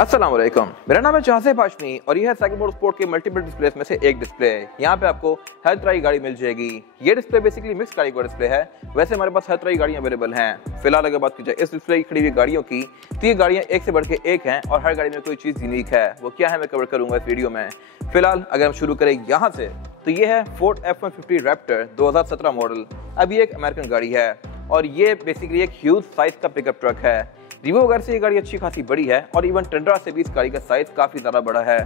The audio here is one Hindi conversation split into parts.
अस्सलाम वालेकुम, मेरा नाम है जहाज़ेब हाशमी और यह है साइकिल मोटरस्पोर्ट के मल्टीपल डिस्प्लेस में से एक डिस्प्ले है। यहाँ पे आपको हर तरह की गाड़ी मिल जाएगी। ये डिस्प्ले बेसिकली मिक्स गाड़ी का डिस्प्ले है। वैसे हमारे पास हर तरह की गाड़ियाँ अवेलेबल हैं। फिलहाल अगर बात की जाए इस डिस्प्ले की खड़ी हुई गाड़ियों की, तो ये गाड़ियाँ एक से बढ़ के एक हैं और हर गाड़ी में कोई चीज़ यूनिक है। वो क्या है मैं कवर करूँगा इस वीडियो में। फिलहाल अगर हम शुरू करें यहाँ से, तो ये है फोर्ड F-150 रैप्टर 2017 मॉडल। अब ये एक अमेरिकन गाड़ी है और ये बेसिकली एक ह्यूज साइज का पिकअप ट्रक है। रिवो वगैरह से ये गाड़ी अच्छी खासी बड़ी है और इवन टंड्रा से भी इस गाड़ी का साइज काफी ज्यादा बड़ा है।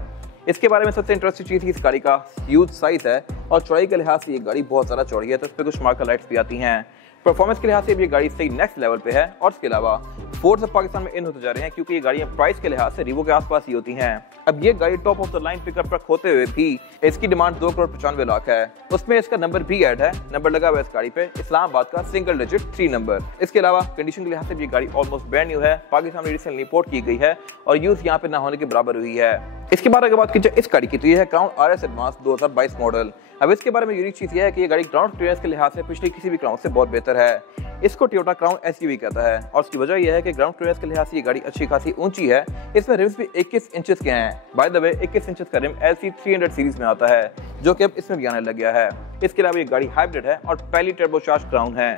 इसके बारे में सबसे इंटरेस्टिंग चीज इस गाड़ी का ह्यूज साइज है और चौड़ाई के लिहाज से ये गाड़ी बहुत ज्यादा चौड़ी है, तो इस पर कुछ मार्कर लाइट्स भी आती हैं। परफॉर्मेंस के लिहाज से ये गाड़ी सही नेक्स्ट लेवल पे है और इसके अलावा फोर्ड सब पाकिस्तान में इन होते जा रहे हैं क्योंकि ये गाड़ियां प्राइस के लिहाज से रिवो के आसपास ही होती हैं। अब ये गाड़ी top of the line pickup truck होते हुए भी इसकी डिमांड 2,95,00,000 है। उसमें इसका नंबर भी ऐड है। नंबर लगा हुआ है इस गाड़ी पे इस्लामाबाद का सिंगल डिजिट 3 नंबर। इसके अलावा कंडीशन के लिहाज से ये गाड़ी ऑलमोस्ट ब्रांड न्यू है। पाकिस्तान में रिसेंटली इंपोर्ट की गई है और यूज यहाँ पे ना होने के बराबर हुई है। इसके बाद अगर बात की जाए इस गाड़ी की, तो ये है क्राउन RS एडवांस 2022 मॉडल। अब इसके बारे में यूनिक चीज ये है कि ये गाड़ी ग्राउंड क्लियरेंस के लिहाज से पिछले किसी भी क्राउन से बहुत बेहतर है। इसको टोयोटा क्राउन SUV कहता है और उसकी वजह यह है कि ग्राउंड क्लियरेंस के लिहाज से ये गाड़ी अच्छी खासी ऊंची है। इसमें रिम्स भी 21 इंचेस के हैं। बाय द वे 21 इंचेस का रिम LC 300 सीरीज में आता है, जो कि अब इसमें भी आने लग गया है। इसके अलावा ये गाड़ी हाइब्रिड है और पहली टर्बोचार्ज क्राउन है।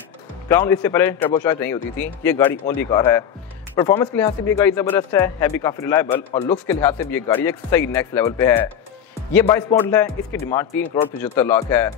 क्राउन इससे पहले टर्बोचार्ज नहीं होती थी, ये गाड़ी ओनली कार है। परफॉर्मेंस के लिहाज से भी ये गाड़ी जबरदस्त है भी काफी रिलायबल और लुक्स के लिहाज से भी ये गाड़ी एक सही नेक्स्ट लेवल पे है। ये 22 मॉडल है, इसकी डिमांड 3,75,00,000 है।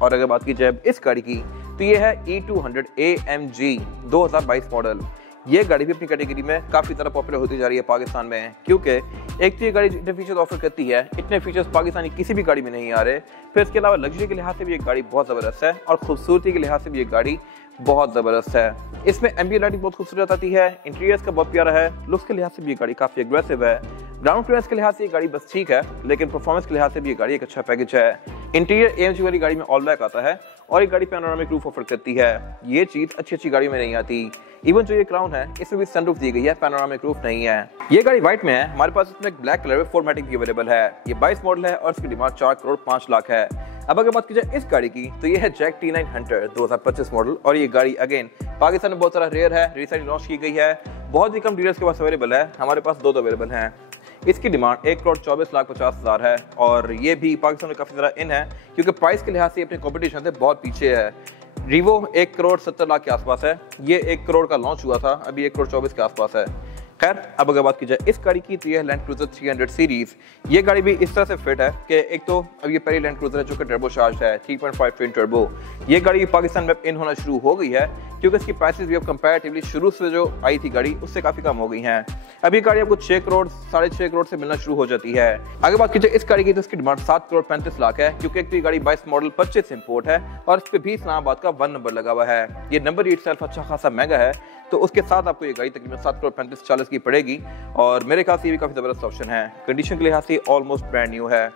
और अगर बात की जाए इस गाड़ी की, तो ये है E200 AMG 2022 मॉडल। ये गाड़ी भी अपनी कैटेगरी में काफी ज्यादा पॉपुलर होती जा रही है पाकिस्तान में, क्योंकि एक तो ये गाड़ी जितने फीचर्स ऑफर करती है इतने फीचर्स पाकिस्तानी किसी भी गाड़ी में नहीं आ रहे। फिर इसके अलावा लग्जरी के लिहाज से भी ये गाड़ी बहुत जबरदस्त है और खूबसूरती के लिहाज से भी ये गाड़ी बहुत जबरदस्त है। इसमें एम्बिएंट लाइटिंग बहुत खूबसूरत आती है, इंटीरियर्स का बहुत प्यारा है, लुक्स के लिहाज से भी ये गाड़ी काफी एग्रेसिव है। ग्राउंड क्लियरेंस के लिहाज से ये गाड़ी बस ठीक है, लेकिन परफॉर्मेंस के लिहाज से भी ये गाड़ी एक अच्छा पैकेज है। इंटीरियर AMG वाली गाड़ी में ऑल ब्लैक आता है और ये गाड़ी पैनोरामिक रूफ ऑफर करती है। ये चीज अच्छी गाड़ी में नहीं आती। इवन जो ये क्राउन है इसमें भी सनरूफ दी गई है, पैनोरामिक रूफ नहीं है। ये गाड़ी व्हाइट में है, हमारे पास इसमें एक ब्लैक कलर में 4मैटिक भी अवेलेबल है। ये 22 मॉडल है और इसकी डिमांड 4,05,00,000 है। अब अगर बात की जाए इस गाड़ी की, तो ये है जैक T9 हंटर 2025 मॉडल और ये गाड़ी अगेन पाकिस्तान में बहुत सारा रेयर है, रिसेंटली लॉन्च की गई है। बहुत ही कम डीलर्स के पास अवेलेबल है, हमारे पास दो अवेलेबल हैं। इसकी डिमांड 1,24,50,000 है और ये भी पाकिस्तान में काफी ज्यादा इन है क्योंकि प्राइस के लिहाज से अपने कॉम्पिटिशन से बहुत पीछे है। रिवो 1,70,00,000 के आसपास है, ये 1 करोड़ का लॉन्च हुआ था, अभी 1,24,00,000 के आसपास है। खैर अब अगर बात की जाए इस गाड़ी की, तो ये है लैंड क्रूजर 300 सीरीज। ये गाड़ी भी इस तरह से फिट है कि एक तो अब ये पहली लैंड क्रूजर है जो कि टर्बोचार्ज है, 3.5 ट्विन टर्बो। ये गाड़ी पाकिस्तान में इन होना शुरू हो गई है क्योंकि इसकी प्राइसेस भी अब कंपैरेटिवली शुरू से जो आई थी गाड़ी उससे काफी कम हो गई हैं। अभी गाड़ी आपको 6 करोड़ 6.5 करोड़ से मिलना शुरू हो जाती है। आगे बात की जाए इस गाड़ी की, तो इसकी डिमांड 7,35,00,000 है क्योंकि एक तो ये गाड़ी 22 मॉडल 25 इंपोर्ट है और इस पे भी इस्लामाबाद का 1 नंबर लगा हुआ है। ये नंबर इटसेल्फ अच्छा खासा महंगा है, तो उसके साथ आपको ये गाड़ी तकरीबन 7,35,40 की पड़ेगी और मेरे ख्याल से ये भी काफी जबरदस्त ऑप्शन है। कंडीशन के लिहाज से ऑलमोस्ट ब्रांड न्यू है।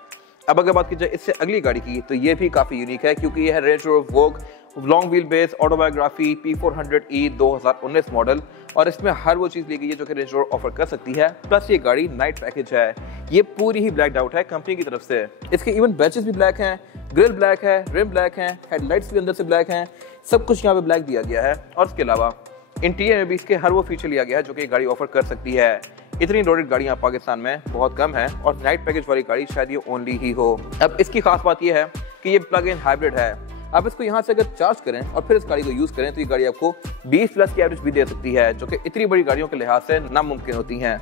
अब अगर बात की जाए इससे अगली गाड़ी की, तो ये भी काफी यूनिक है क्योंकि ये है रेंज रोवर वोग long wheel base autobiography P400E 2019 model और इसमें हर वो चीज ली गई है जो कि रेंज रोवर ऑफर कर सकती है। प्लस ये गाड़ी नाइट पैकेज है, ये पूरी ही ब्लैक आउट है कंपनी की तरफ से। इसके इवन बैचेस भी ब्लैक हैं, ग्रिल ब्लैक है, रिम ब्लैक है, हेडलाइट्स भी अंदर से ब्लैक हैं, सब कुछ यहाँ पे ब्लैक दिया गया है। और इसके अलावा इंटीरियर में भी इसके हर वो फीचर लिया गया है जो कि गाड़ी ऑफर कर सकती है। इतनी लोडेड गाड़ियां पाकिस्तान में बहुत कम है और नाइट पैकेज वाली गाड़ी शायद ये ओनली ही हो। अब इसकी खास बात यह है कि ये प्लग इन हाइब्रिड है। आप इसको यहाँ से अगर चार्ज करें और फिर इस गाड़ी को यूज करें तो ये गाड़ी आपको 20+ की एवरेज भी दे सकती है, जो कि इतनी बड़ी गाड़ियों के लिहाज से नामुमकिन होती हैं।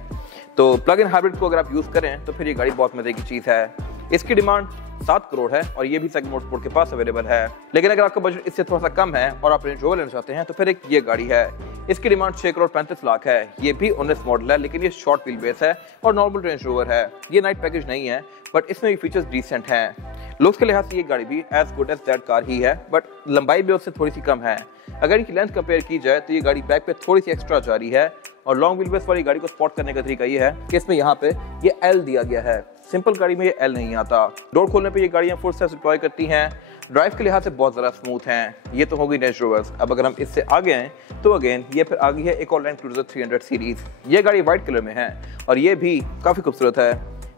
तो प्लग इन हाइब्रिड को अगर आप यूज करें तो फिर ये गाड़ी बहुत मजे की चीज है। इसकी डिमांड 7 करोड़ है और ये भी साइकिल मोटरस्पोर्ट के पास अवेलेबल है। लेकिन अगर आपका बजट इससे थोड़ा सा कम है और आप रेंज रोवर लेना चाहते हैं तो फिर एक ये गाड़ी है। इसकी डिमांड 6,35,00,000 है। ये भी 19 मॉडल है लेकिन ये शॉर्ट व्हील बेस है और नॉर्मल रेंज रोवर है। ये नाइट पैकेज नहीं है बट इसमें भी फीचर्स डिसेंट हैं। लुक्स के लिहाज से ये गाड़ी भी as good as that car ही है, बट लंबाई भी उससे थोड़ी सी कम है। अगर इनकी लेंथ कंपेयर की जाए तो ये गाड़ी बैक पे थोड़ी सी एक्स्ट्रा जा रही है और लॉन्ग व्हील बेस वाली गाड़ी को स्पॉट करने का तरीका ये है कि इसमें यहाँ पे ये L दिया गया है। सिंपल गाड़ी में ये L नहीं आता। डोर खोलने पे ये गाड़ियां फुल सेल्फ डिप्लॉय करती हैं। ड्राइव के लिहाज से बहुत ज़्यादा स्मूथ हैं। ये तो होगी रेंज रोवर्स। अब अगर हम इससे आगे हैं तो अगेन ये फिर आगे है एक और लैंड क्रूजर 300 सीरीज। ये गाड़ी व्हाइट कलर में है और ये भी काफ़ी खूबसूरत है।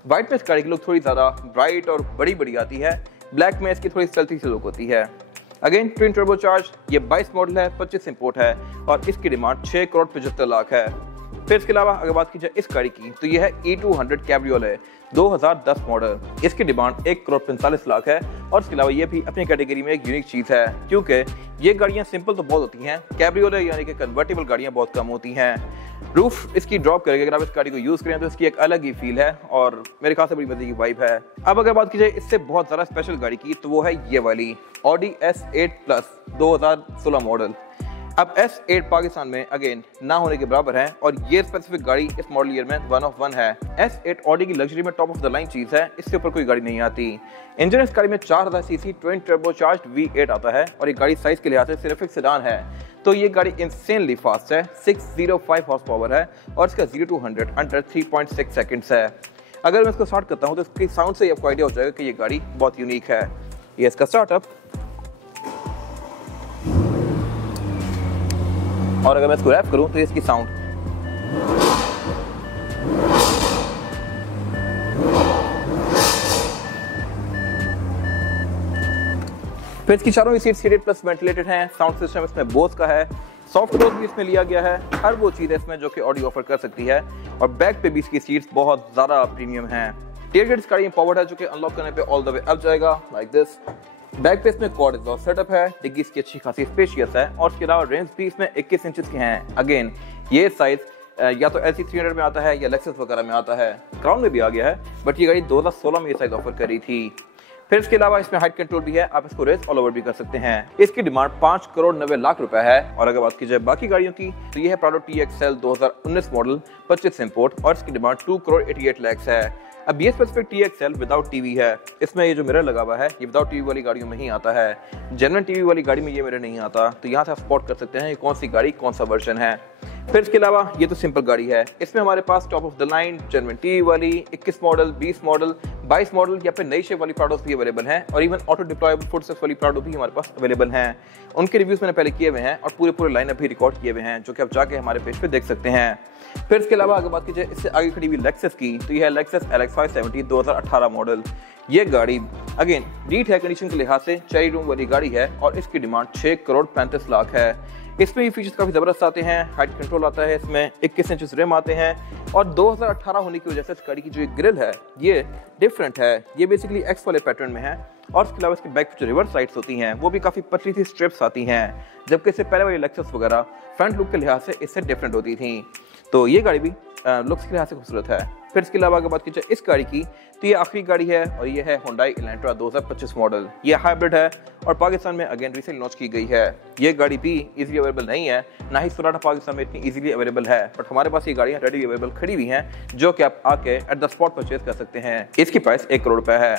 व्हाइट में इस गाड़ी की लुक थोड़ी ज़्यादा ब्राइट और बड़ी आती है, ब्लैक में इसकी थोड़ी चलती सी लुक होती है। अगेन ट्विन टर्बो चार्ज, ये 22 मॉडल है, 25 इंपोर्ट है और इसकी डिमांड 6,75,00,000 है। फिर इसके अलावा अगर बात की जाए इस गाड़ी की तो यह है E200 कैब्रियोलेट 2010 मॉडल। इसकी डिमांड 1,45,00,000 है और इसके अलावा ये भी अपनी कैटेगरी में एक यूनिक चीज है, क्योंकि ये गाड़ियां सिंपल तो बहुत होती हैं, कैब्रियोलेट यानी कि कन्वर्टेबल गाड़ियां बहुत कम होती हैं। रूफ इसकी ड्रॉप करके अगर आप इस गाड़ी को यूज करें तो इसकी एक अलग ही फील है और मेरे ख्याल से बड़ी मजे की वाइब है। अब अगर बात की जाए इससे बहुत ज्यादा स्पेशल गाड़ी की तो वो है ये वाली Audi S8 Plus 2016 मॉडल। अब S8 पाकिस्तान में अगेन ना होने के बराबर है और ये स्पेसिफिक गाड़ी इस मॉडल ईयर में 1 of 1 है। S8 ऑडी की लग्जरी में टॉप ऑफ द लाइन चीज है, इसके ऊपर कोई गाड़ी नहीं आती। इंजन इस गाड़ी में 4000 सीसी ट्विन टर्बोचार्ज्ड V8 आता है और ये गाड़ी साइज के लिहाज से सिर्फ एक सेडान है, तो ये गाड़ी इंसेनली फास्ट है। 605 हॉर्स पावर है और इसका 0 to 100 अंडर 3.6 सेकंड्स है। अगर मैं इसको स्टार्ट करता हूँ तो इसकी साउंड से ही आपको आइडिया हो जाएगा कि ये गाड़ी बहुत यूनिक है। ये इसका स्टार्टअप, और अगर मैं इसको रैप करूं तो इसकी साउंड, फिर इसकी चारों ही सीट्स हीटेड प्लस वेंटिलेटेड हैं। साउंड सिस्टम इसमें बोस का है, सॉफ्ट क्लोज भी इसमें लिया गया है, हर वो चीज है इसमें जो कि ऑडी ऑफर कर सकती है। और बैक पे भी इसकी सीट्स बहुत ज्यादा प्रीमियम हैं। टेलगेट इस गाड़ी में पावर्ड है जो कि अनलॉक करने पे ऑल द वे अप जाएगा लाइक दिस। बैक पे इसमें क्वाड एग्जॉस्ट सेटअप है, डिग्गी इसकी अच्छी खासी स्पेशियस है और इसके अलावा रेंज भी इसमें 21 इंचेस के हैं। अगेन ये साइज या तो LC300 में आता है या लेक्सस वगैरह में आता है, क्राउन में भी आ गया है, बट ये गाड़ी 2016 में ये साइज ऑफर करी थी। फिर इसके अलावा इसमें हाइट कंट्रोल भी है, आप इसको रेस ऑल ओवर भी कर सकते हैं। इसकी डिमांड 5,90,00,000 रुपए है। और अगर बात की जाए बाकी गाड़ियों की तो ये है प्राडो TXL 2019 मॉडल 25 इंपोर्ट और इसकी डिमांड 2,88,00,000 है। अब ये स्पेसिफिक TXL विदाउट टीवी है, इसमें ये जो मिरर लगा हुआ है ये विदाउट टीवी वाली गाड़ियों में ही आता है। जेन्युइन टीवी वाली गाड़ी में ये मिरर नहीं आता, तो यहाँ से आप स्पॉट कर सकते हैं ये कौन सी गाड़ी कौन सा वर्जन है। फिर इसके अलावा ये तो सिंपल गाड़ी है, इसमें हमारे पास top of the line genuine TV वाली 21 मॉडल 20 मॉडल 22 मॉडल या फिर नई शेप वाली प्राडोस भी अवेलेबल हैं और इवन ऑटो डिप्लॉयबल फुटस्टेप्स वाली प्राडो भी हमारे पास अवेलेबल हैं। उनके रिव्यूज मैंने पहले किए हुए हैं और पूरे लाइनअप भी रिकॉर्ड किए हुए हैं जो कि आप जाके हमारे पेज पे देख सकते हैं। फिर इसके अलावा अगर बात की जाए इससे आगे खड़ी हुई लेक्सस की तो ये है लेक्सस LX570 2018 मॉडल। ये गाड़ी अगेन नीट है कंडीशन के लिहाज से, चेरी रूम वाली गाड़ी है और इसकी डिमांड 6,35,00,000 है। इसमें ये फीचर्स काफी जबरदस्त आते हैं, हाइट कंट्रोल आता है, इसमें 21 इंचेस रिम आते हैं और 2018 होने की वजह से इस गाड़ी की जो ग्रिल है ये डिफरेंट है, ये बेसिकली एक्स वाले पैटर्न में है। और इसके अलावा इसके बैक जो रिवर्स साइड्स होती हैं वो भी काफी पतली सी स्ट्रिप्स आती हैं, जबकि इससे पहले वाली लेक्सस वगैरह फ्रंट लुक के लिहाज से इससे डिफरेंट होती थी। तो ये गाड़ी भी लुक्स के लिहाज से खूबसूरत है। फिर इसके अलावा अगर बात की जाए इस गाड़ी की तो ये आखिरी गाड़ी है और ये है Hyundai Elantra 2025 मॉडल। ये हाइब्रिड है और पाकिस्तान में अगेन रिसेंटली लॉन्च की गई है। ये गाड़ी भी इजीली अवेलेबल नहीं है, ना ही सोनाटा पाकिस्तान में इतनी इजीली अवेलेबल है, बट हमारे पास ये गाड़ियां रेडी अवेलेबल खड़ी हुई हैं जो कि आप आके एट द स्पॉट परचेज कर सकते हैं। इसकी प्राइस 1 करोड़ रुपए है।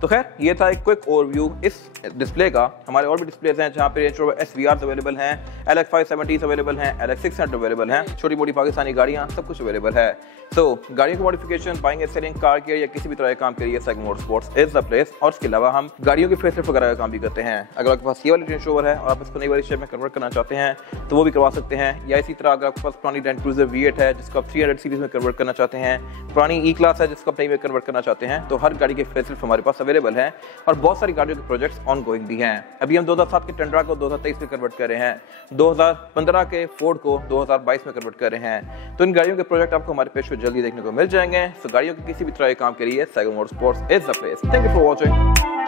तो खैर ये था एक क्विक ओवरव्यू इस डिस्प्ले का। हमारे और भी डिस्प्लेज हैं जहाँ पे रेंज रोवर SVRs अवेलेबल हैं, LX570s अवेलेबल हैं, LX600 अवेलेबल हैं, छोटी मोटी पाकिस्तानी गाड़ियाँ सब कुछ अवेलेबल है। तो गाड़ियों की modification, buying and selling, car care या किसी भी तरह के काम के लिए segment motorsports is the place. और इसके अलावा हम गाड़ियों की फेसलिफ्ट वगैरह का काम भी करते हैं। अगर आपके पास ये वाली रेंज रोवर है और आप इसको नई वाली शेप में कन्वर्ट करना चाहते हैं तो वो भी करवा सकते हैं, या इसी तरह अगर आपके पास पुरानी लैंड क्रूजर V8 है जिसको आप 300 सीरीज में कन्वर्ट करना चाहते हैं, पुरानी E-क्लास है जिसको आप नई में कन्वर्ट करना चाहते हैं, तो हर गाड़ी के फेसलिफ्ट हमारे पास अवेलेबल है और बहुत सारी गाड़ियों के प्रोजेक्ट्स ऑन गोइंग भी हैं। अभी हम 2007 के टंड्रा को 2023 में कन्वर्ट कर रहे हैं, 2015 के फोर्ड को 2022 में कन्वर्ट कर रहे हैं। तो इन गाड़ियों के प्रोजेक्ट आपको हमारे पेज पे जल्दी देखने को मिल जाएंगे। तो गाड़ियों के किसी भी तरह के काम के लिए Saigo Motorsports is the place. Thank you for watching.